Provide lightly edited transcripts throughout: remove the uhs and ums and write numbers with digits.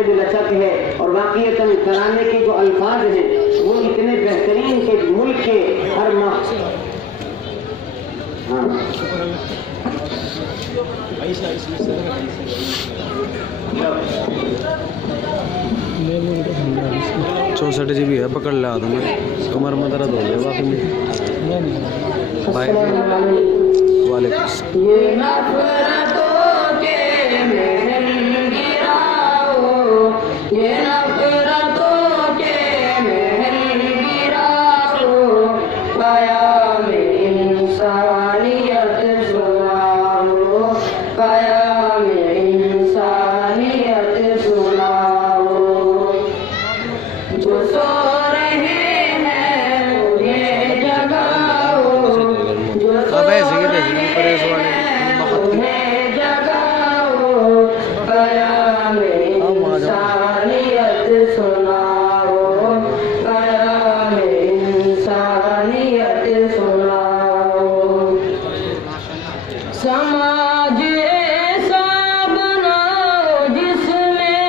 में भी लचक है और वाक़ईतन तराने के जो अल्फाज हैं वो इतने बेहतरीन के मुल्क के हर चौसठ GB है, पकड़ लिया था मैं, कमर में दर्द हो गया बाकी में भाई। वालेकुम। ये नफरतों के महल गिराओ, ये नफरतों के महल गिराओ, क़याम इंसानियत सुनाओ, क़याम इंसानियत सुनाओ। जो सो रहे हैं उन्हें जगाओ, जो सो रहे हैं उन्हें जगाओ, क़याम इंसानियत सुनाओ, क़याम इंसानियत सुनाओ। समाज ऐसा बनाओ जिसमें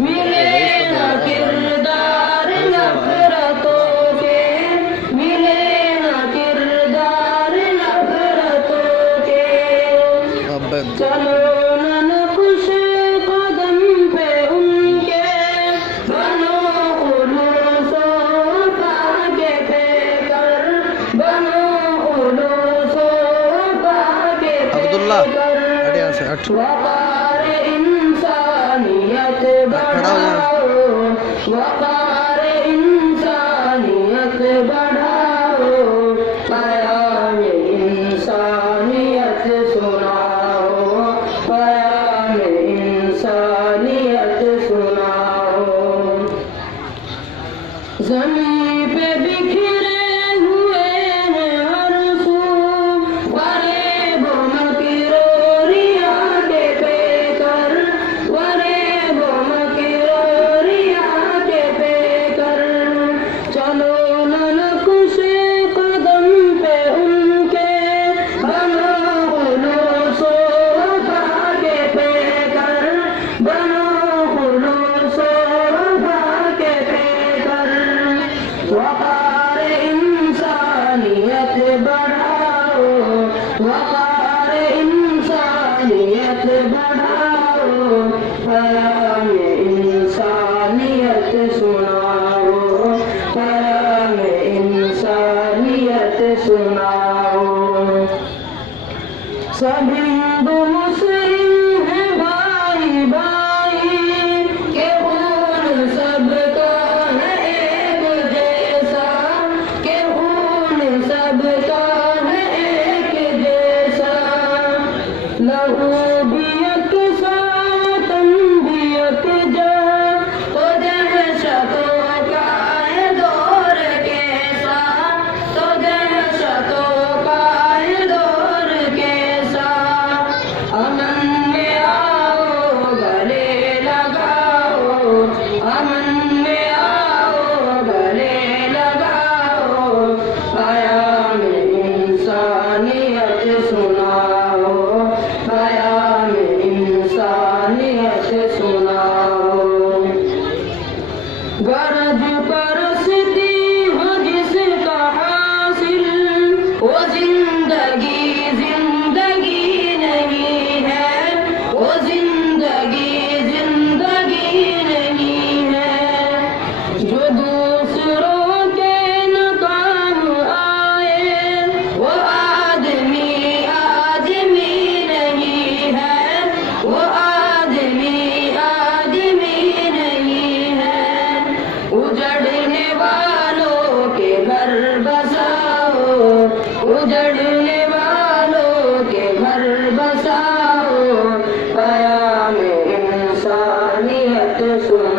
मिले न किरदार नफरतों के, मिले न किरदार नफरतों के। चलो ननकुश कदम पे उनके, बनो उलूसो भागे फेकर, बनो उलूसो भागे अब्दुल्ला, फेकर। हट यहाँ से, हट। वक़ार इंसानियत बढ़ाओ, वक़ार इंसानियत बढ़ाओ, क़याम इंसानियत सुनाओ, क़याम इंसानियत सुनाओ। ज़मीं पे बिखरे हुए हैं हर सू, ग़रीब मकीरो रिया के पेकर, ग़रीब मकीरो रिया के पेकर। चलो ननकुश कदम पे उनके, बनो उलूसो भागे फेकर, बनो उलूसो भागे फेकर। वक़ार इंसानियत बढ़ाओ, वक़ार इंसानियत बढ़ाओ, क़याम इंसानियत सुनाओ, क़याम इंसानियत सुनाओ। सब हिंदू मुस्लिम है भाई भाई, के खून सबका है एक जैसा, के खून सबका है एक जैसा। लहू भी यकसा तन भी यकजा, तो दहशतों का है दौर कैसा, तो दहशतों का है दौर कैसा। अमन में आओ गले लगाओ, अमन में आओ गले लगाओ, क़याम इंसानियत सुनाओ, क़याम इंसानियत सुनाओ। गरज परस्ती हो जिसका हासिल, वो जिंदगी जिंदगी नहीं है, वो जिंदगी जिंदगी नहीं है। जो दूसरों के नकाम आए, वो आदमी आदमी नहीं है, वो आदमी आदमी नहीं है। उजड़ने वालों के घर बसाओ, उजड़ने वालों के घर बसाओ, क़याम इंसानियत सुनाओ।